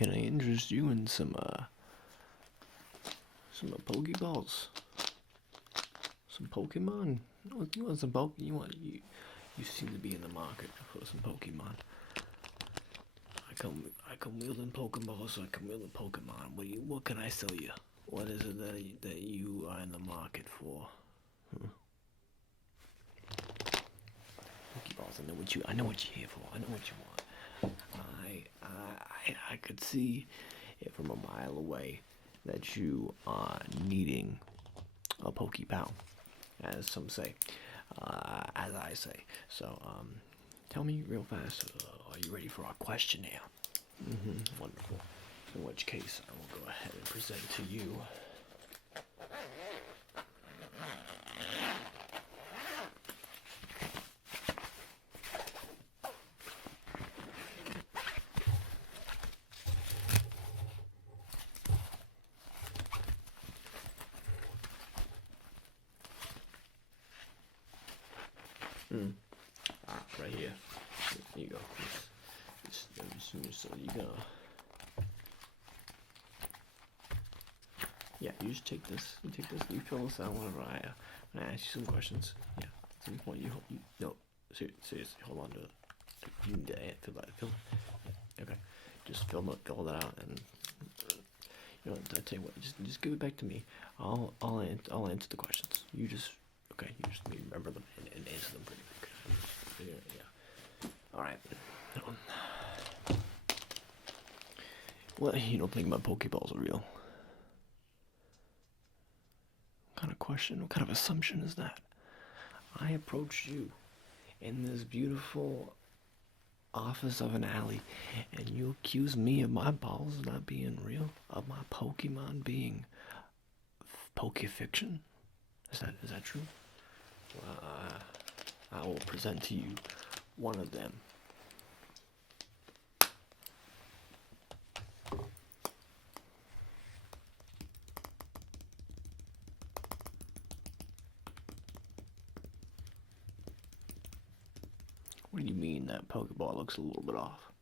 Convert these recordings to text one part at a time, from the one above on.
can I interest you in some Pokeballs? Some Pokemon? You want some Pokemon? You seem to be in the market for some Pokemon. I come wielding Pokeballs, so I come wielding Pokemon. What can I sell you? What is it that you are in the market for? Pokeballs. I know what you're here for. I know what you want. I could see it from a mile away that you are needing a Pokeball, as some say, as I say. So, tell me real fast, are you ready for our questionnaire? Wonderful. In which case, I will go ahead and present to you right here. Here you go. So you go. Yeah, you just take this. You take this. You fill this out whenever I ask you some questions. Yeah. At some point, no. Seriously, hold on to it. You need to fill that. Okay. Just fill that out, and you know. I tell you what. Just give it back to me. I'll answer the questions. You just remember them and answer them pretty quick. Yeah. All right. Well, you don't think my Pokeballs are real? What kind of question? What kind of assumption is that? I approached you in this beautiful office of an alley, and you accuse me of my balls not being real, of my Pokemon being Pokefiction? Is that true? I will present to you one of them. What do you mean that Pokeball looks a little bit off?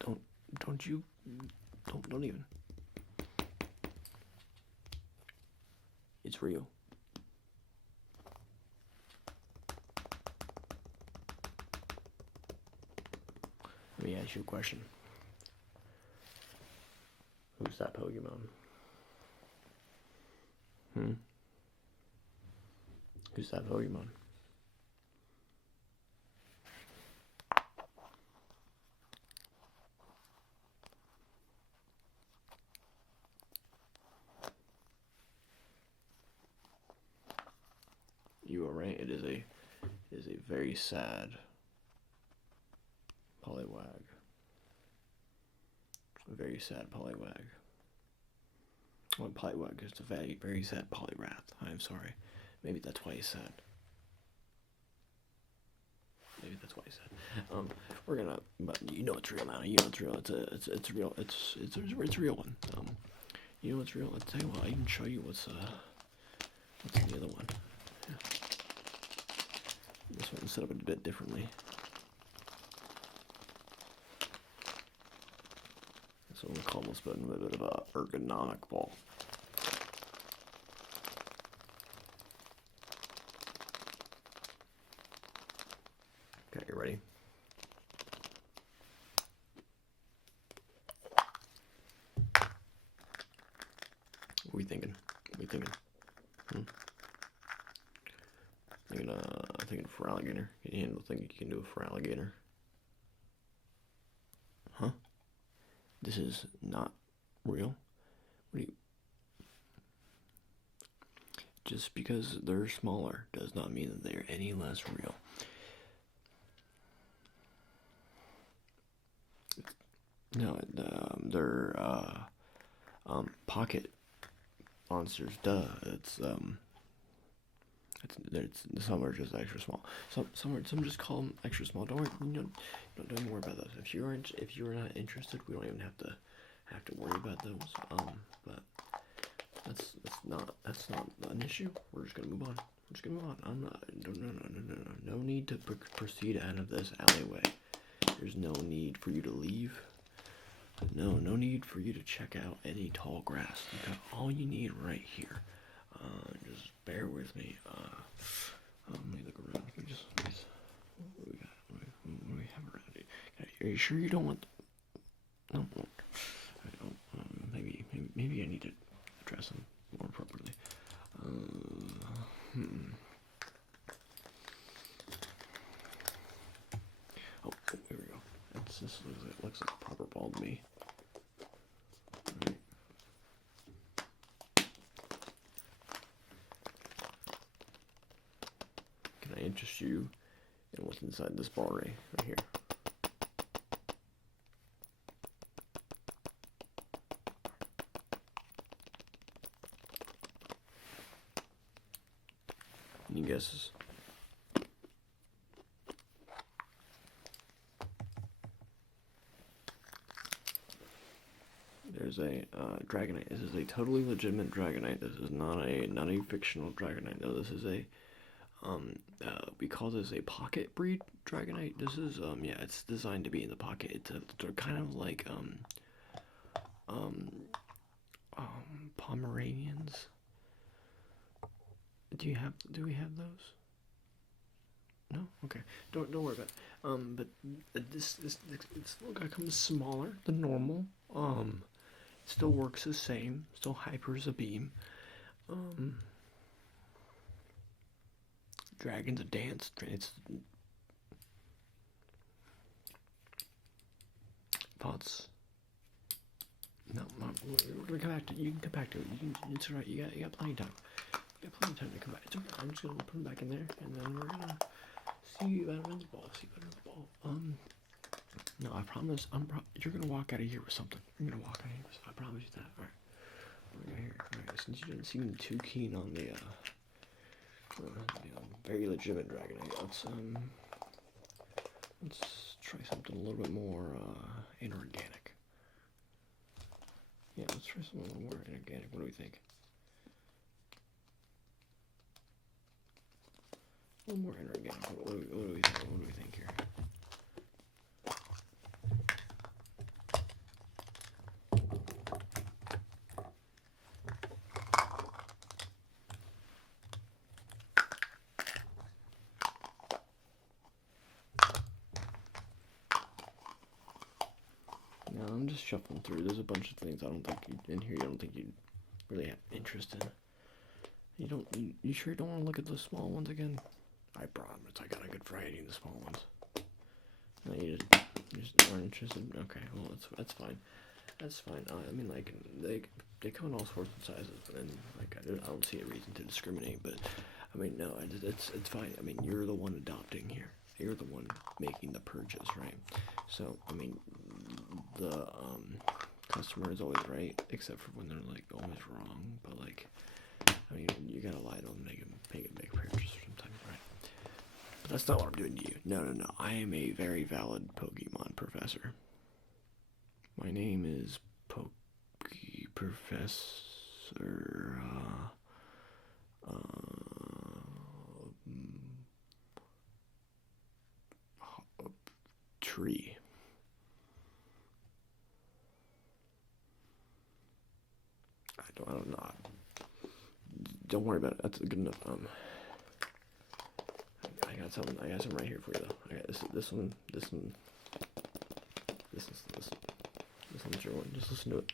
Don't even. It's real. Let me ask you a question. Who's that Pokemon? Who's that Pokemon? You are right. It is a very sad Poliwag. A very sad Poliwag. Well, Poliwag is a very, very sad Poliwrath. I am sorry. Maybe that's why he's sad. We're gonna, but you know it's real now. You know it's real. It's real. It's a real one. You know it's real. I'll tell you what. I can show you what's the other one. Yeah. This one's set up a bit differently. So I'm gonna call this button a bit of a ergonomic ball. Okay, you ready? What are we thinking? Thinking for alligator. Can you handle the thing you can do it for alligator? Huh? This is not real? What do you... Just because they're smaller does not mean that they're any less real. No, they're pocket monsters. Duh. Some are just extra small. Some just call them extra small. Don't worry. Don't worry about those. If you're not interested, we don't even have to worry about those. But that's not an issue. We're just gonna move on. I'm not. No need to proceed out of this alleyway There's no need for you to leave. No need for you to check out any tall grass. You got all you need right here. Just bear with me. Let me look around. What do we got? What do we have around here? Are you sure you don't want? No. I don't. Maybe I need to address them more appropriately. Oh, here we go. This looks like a proper ball to me. Right. Can I interest you in what's inside this ball right here? Any guesses? There's a Dragonite. This is a totally legitimate Dragonite. This is not a fictional Dragonite. No, this is a we call this a pocket breed Dragonite. This is yeah, it's designed to be in the pocket. They're kind of like Pomeranians. Do we have those? No? Okay. Don't worry about it. But this little guy comes smaller than normal. Still works the same. Still hypers a beam. Dragons a dance. It's pots. No, we're gonna come back to it. You can come back to it. It's alright. You got plenty of time. You got plenty of time to come back. It's okay. I'm just gonna put him back in there, and then we're gonna see about another ball. No, I promise. You're gonna walk out of here with something. You're gonna walk out of here with something. I promise you that. All right. What do we got here? All right. Since you didn't seem too keen on the very legitimate Dragonite, let's try something a little bit more inorganic. Yeah, let's try something a little more inorganic. What do we think? A little more inorganic. What do we think here? Now I'm just shuffling through. There's a bunch of things I don't think you don't think you'd really have interest in. You sure you don't want to look at the small ones again? I promise I got a good variety in the small ones. No, you just aren't interested? Okay, well that's fine. That's fine. I mean, like, they come in all sorts of sizes, and like I don't see a reason to discriminate. But I mean, no, it's fine. I mean, you're the one adopting here. You're the one making the purchase, right? So I mean, the customer is always right, except for when they're like always wrong. But like, I mean, you gotta lie to them, make a purchase sometimes, right? But that's not what I'm doing to you. No. I am a very valid Pokemon professor. My name is Professor Tree. I don't know. Don't worry about it. That's good enough. I got something right here for you though. I got this one. This one's your one. Just listen to it.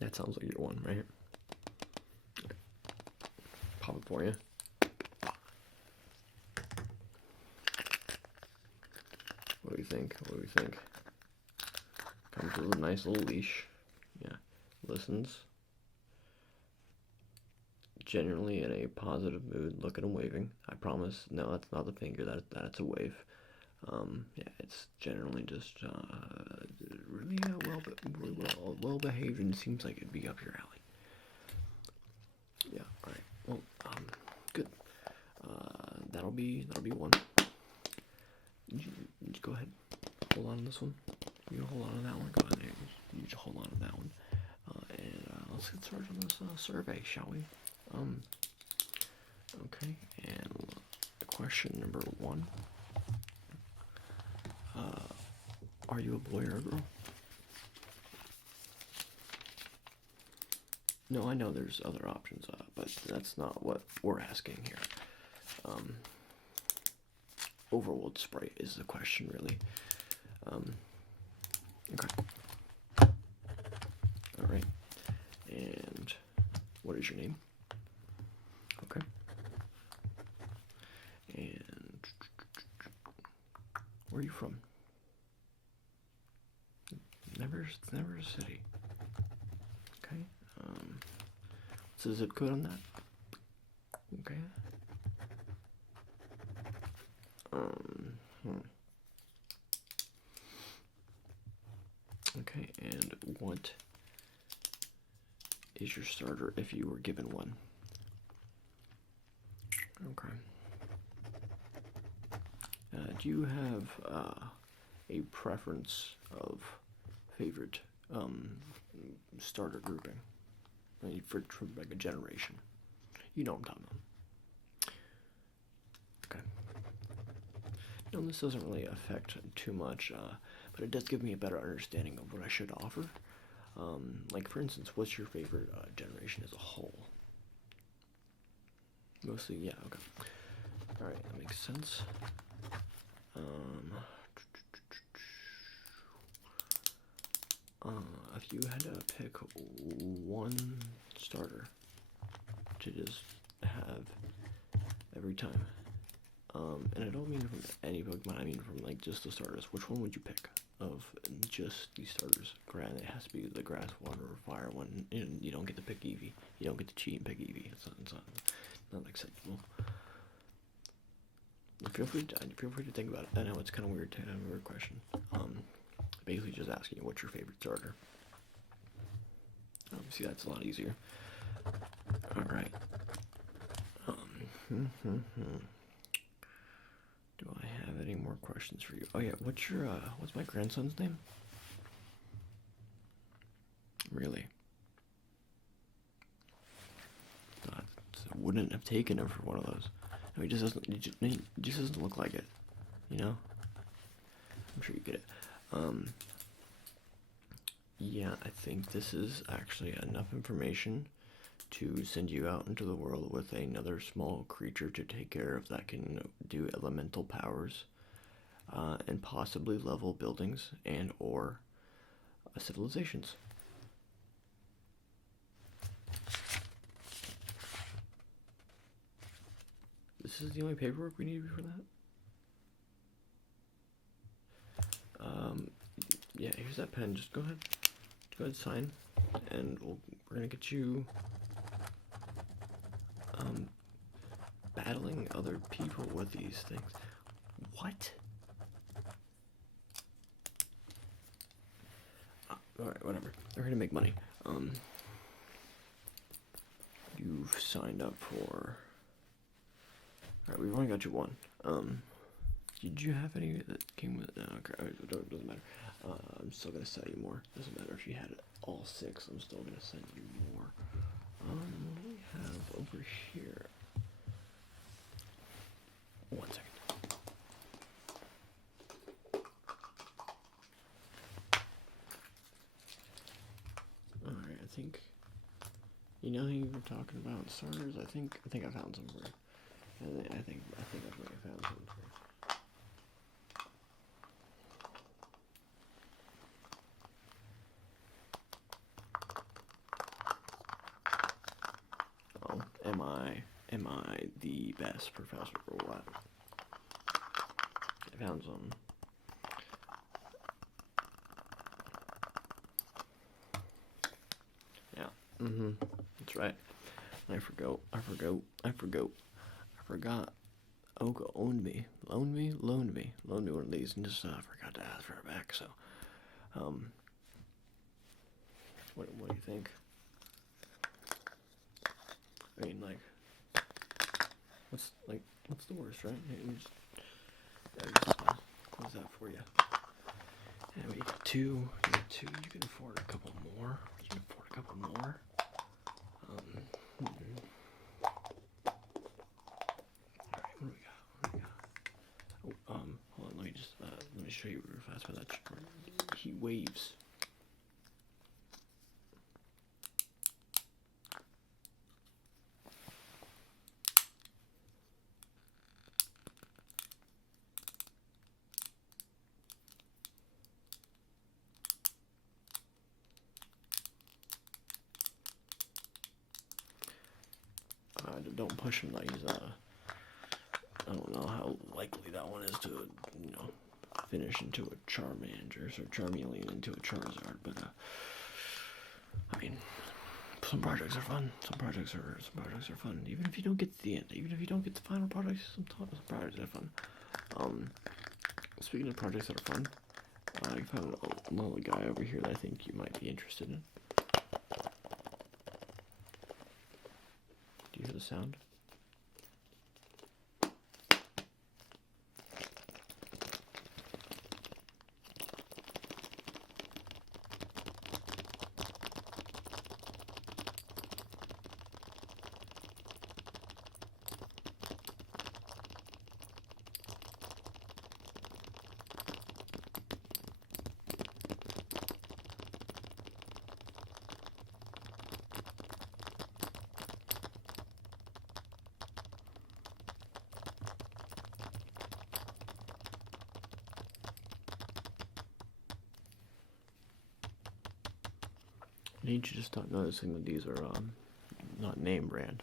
That sounds like your one right here. Okay. Pop it for you. What do you think? Comes with a nice little leash. Yeah. Listens. Generally in a positive mood, looking and waving. I promise. No, that's not the finger. That's a wave. Yeah, it's generally just really well behaved, and seems like it'd be up your alley. Yeah. All right. Well, good. That'll be one. go ahead. Hold on to this one. You hold on to that one. Go ahead. You just hold on to that one. Let's get started on this survey, shall we? Okay. And question number 1. Are you a boy or a girl? No, I know there's other options, but that's not what we're asking here. Overworld Sprite is the question, really. Okay. Alright. And what is your name? Okay. And where are you from? Never a city. Okay. What's the zip code on that? Okay. Okay, and what is your starter if you were given one? Okay. Do you have a preference of favorite starter grouping? For like a generation. You know what I'm talking about. Okay. No, this doesn't really affect too much, but it does give me a better understanding of what I should offer. Like, for instance, what's your favorite generation as a whole? Mostly, yeah, okay. Alright, that makes sense. If you had to pick one starter to just have every time, and I don't mean from any Pokemon, I mean from like just the starters, which one would you pick of just these starters? Granted, it has to be the grass one or fire one, and you don't get to pick Eevee. You don't get to cheat and pick Eevee. It's not acceptable. Feel free to think about it. I know it's kind of weird to have a weird question. Basically just asking you what's your favorite starter. See, that's a lot easier. Alright. Do I have any more questions for you? Oh yeah, what's my grandson's name? Really? I wouldn't have taken him for one of those. No, he just doesn't look like it. You know? I'm sure you get it. Yeah, I think this is actually enough information to send you out into the world with another small creature to take care of that can do elemental powers, and possibly level buildings and or civilizations. This is the only paperwork we need for that? Yeah, here's that pen. Just go ahead and sign, and we're gonna get you battling other people with these things. What? Alright, whatever. They're here to make money. You've signed up for... Alright, we've only got you one. Did you have any that came with... No, okay, it doesn't matter. I'm still gonna sell you more. Doesn't matter if you had all 6, I'm still gonna send you more. What do we have over here? 1 second. Alright, I think... You know who you were talking about starters? I think I found some for you. I think I've already found some for you. Am I the best professor or what? I found some. Yeah. That's right. I forgot. Oka loaned me one of these, and just forgot to ask for it back. So, what do you think? I mean, like, what's the worst, right? You just close How's that for you? And we got two. You got two. You can afford a couple more. You can afford a couple more. Alright, what do we got? What do we got? Oh, hold on, let me show you real fast about that heat waves. Don't push him like he's, I don't know how likely that one is to, you know, finish into a Charmander, or Charmeleon into a Charizard, but, I mean, some projects are fun, some projects are fun, even if you don't get to the end, even if you don't get the final product, some projects are fun. Speaking of projects that are fun, I found another guy over here that I think you might be interested in. Do you hear the sound? I need you to stop noticing that these are not name brand.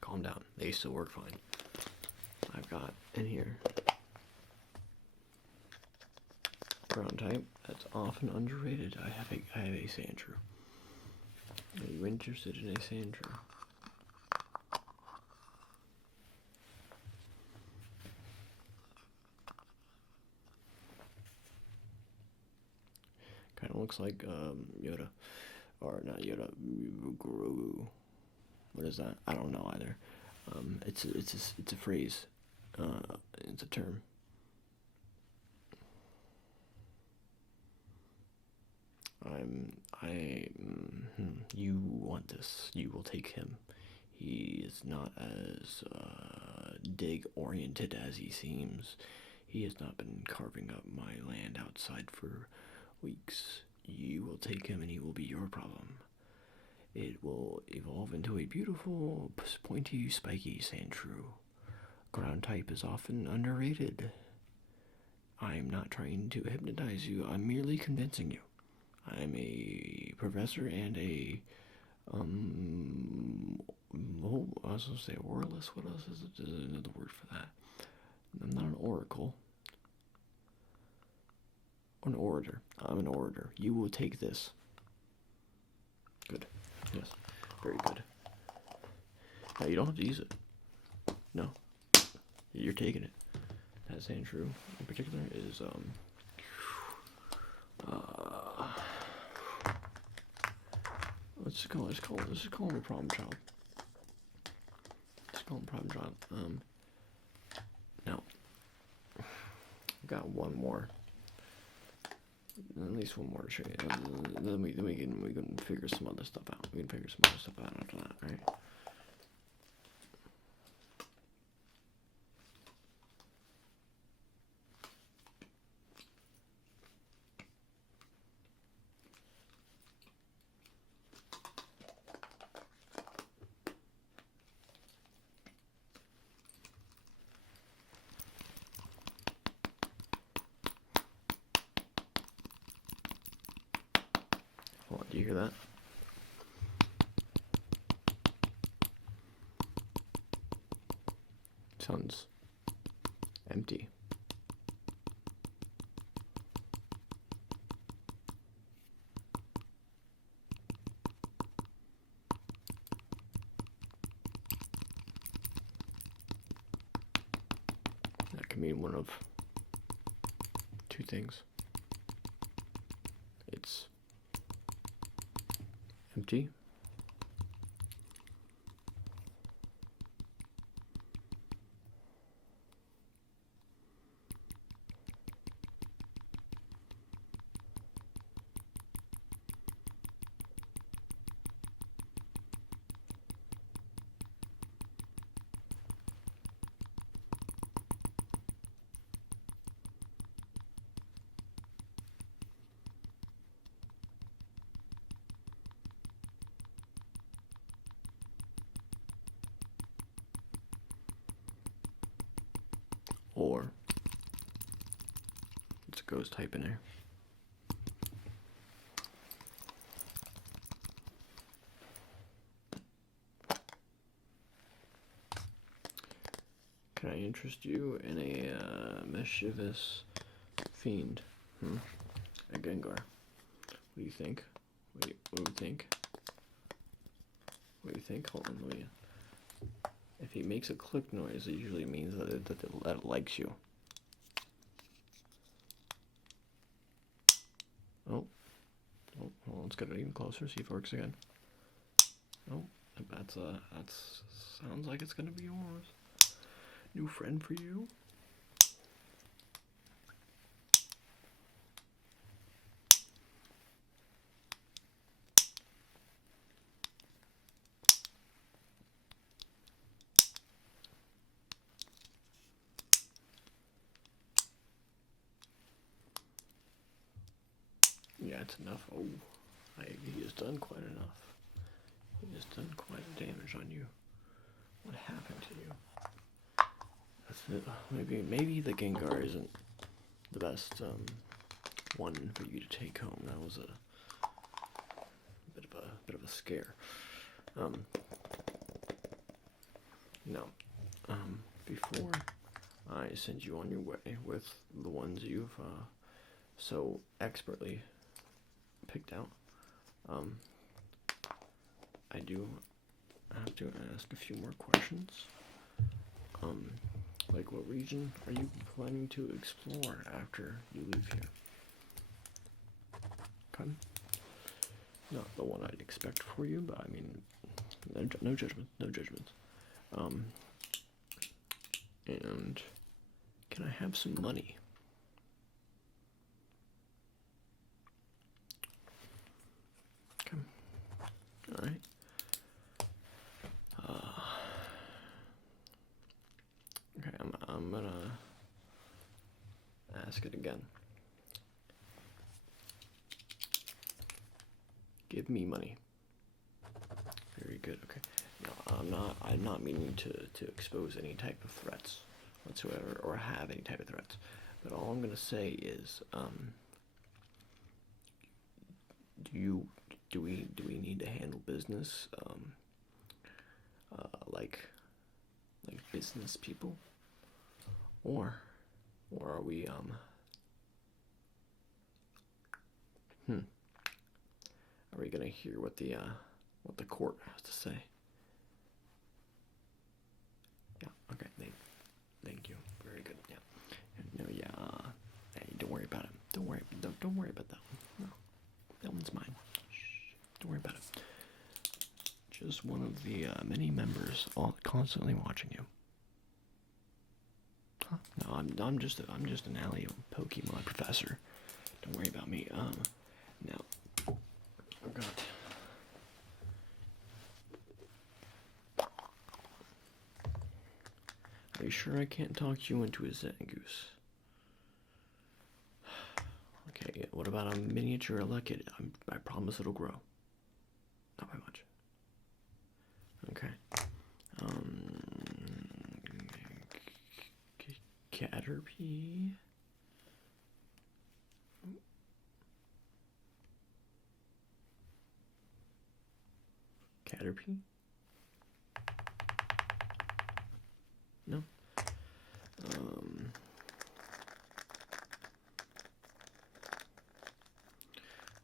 Calm down. They still work fine. I've got in here ground type that's often underrated. I have a Sandshrew. Are you interested in a Sandshrew? Kind of looks like Yoda, or not Yoda, Grogu. What is that? I don't know either. It's a phrase. It's a term. You want this. You will take him. He is not as dig oriented as he seems. He has not been carving up my land outside for weeks. You will take him and he will be your problem. It will evolve into a beautiful, pointy, spiky Sandshrew. Ground type is often underrated. I am not trying to hypnotize you. I'm merely convincing you. I'm a professor and a, I was going to say oralist. What else is it? There's another word for that. I'm not an oracle. An orator. I'm an orator. You will take this. Good. Yes. Very good. Now you don't have to use it. No. You're taking it. That Sandshrew in particular is let's call him a problem child. Let's call him a problem child. Now I've got one more. At least one more to show you. Then we can figure some other stuff out. We can figure some other stuff out after that, right? Hold on, do you hear that? Sounds empty. That can mean one of two things. It's empty, or it's a ghost type in there. Can I interest you in a mischievous fiend? A Gengar. What do you think? What do you think? What do you think? Hold on, let me. If he makes a click noise, it usually means that it likes you. Oh, hold on, let's get it even closer. See if it works again. Oh, that's sounds like it's gonna be yours. New friend for you. Yeah, it's enough. Oh, he has done quite enough. He has done quite a damage on you. What happened to you? That's it. Maybe the Gengar isn't the best one for you to take home. That was a bit of a scare. Now, before I send you on your way with the ones you've so expertly picked out, I do have to ask a few more questions. Like, what region are you planning to explore after you leave here? Okay. Not the one I'd expect for you, but I mean, no judgment, no judgment. And can I have some money? Okay. All right. Okay, I'm gonna ask it again. Give me money. Very good. Okay. No, I'm not meaning to expose any type of threats whatsoever, or have any type of threats. But all I'm gonna say is, do we need to handle business, like business people, or are we are we gonna hear what the court has to say? Yeah. Okay. Thank you. Very good. Yeah. No. Yeah. Hey, don't worry about it. Don't worry about that one. No, that one's mine. Shh. Don't worry about it. Just one of the many members all constantly watching you. Huh? No, I'm just an alley Pokemon professor. Don't worry about me. Now, I've got. Are you sure I can't talk you into a Zangoose? Okay, what about a miniature Elekid? I promise it'll grow. Not by much. Okay. Caterpie. Caterpie? No.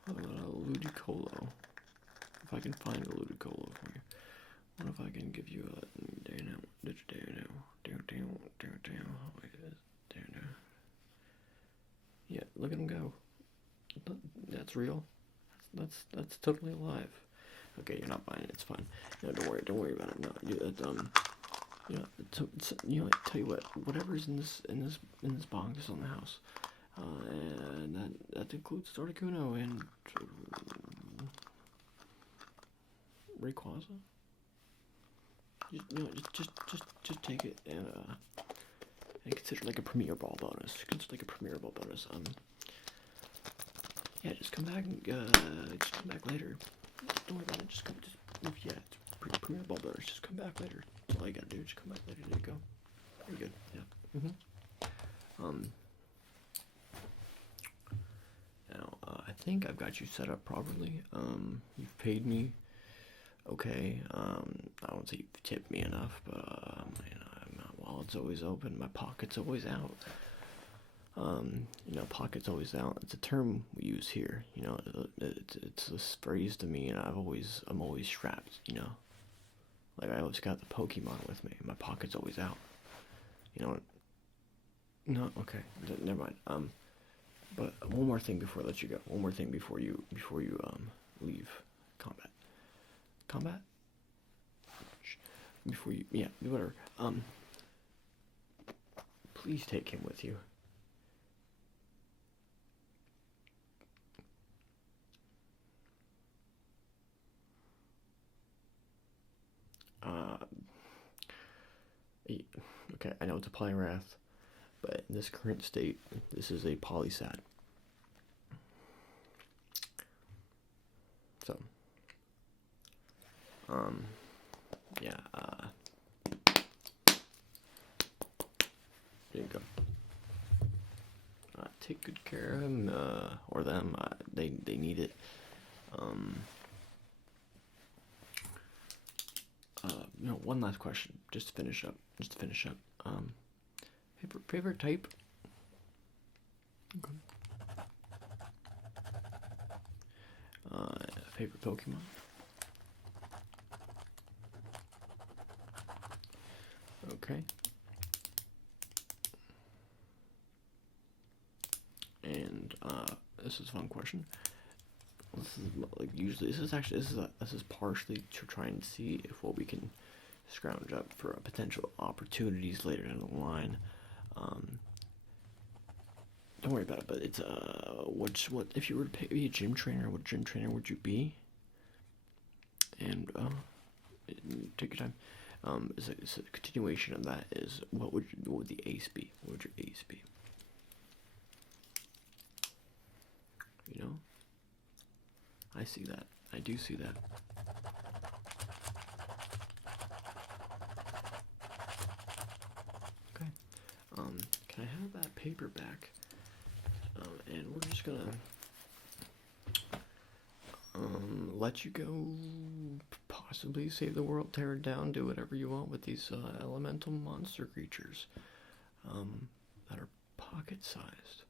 What about a Ludicolo? If I can find a Ludicolo for you. What if I can give you a yeah, look at him go. That's real. That's totally alive. Okay, you're not buying it. It's fine. No, don't worry about it. No, tell you what. Whatever's in this box is on the house, and that includes Articuno and Rayquaza. Just take it and consider it like a premier ball bonus. Consider like a premier ball bonus. Yeah, just come back later. Don't worry about it. It's premier ball bonus. Just come back later. That's all you gotta do. Just come back later. There you go. Very good. Yeah. Um, Now, I think I've got you set up properly. You've paid me. Okay. I don't think you've tipped me enough, but my wallet's always open. My pocket's always out. Pocket's always out. It's a term we use here. It's this phrase to me, and I'm always strapped. Like I always got the Pokémon with me. My pocket's always out. You know. No. Okay. Never mind. But one more thing before I let you go. One more thing before you leave combat. Combat? Before you, yeah, whatever. Please take him with you. Okay, I know it's a Polyrath, but in this current state, this is a Polysad. So, yeah, there you go. Take good care of him, or them. They need it. One last question, just to finish up. Favorite type? Okay. Favorite Pokemon? Okay. And this is a fun question. This is like usually this is partially to try and see if what we can scrounge up for potential opportunities later down the line. Don't worry about it. But it's what if you were to be a gym trainer? What gym trainer would you be? And take your time. It's a continuation of that. Is what would the ace be? What would your ace be? I see that. I do see that. Okay. Can I have that paper back? And we're just gonna let you go. Possibly save the world, tear it down, do whatever you want with these elemental monster creatures that are pocket-sized.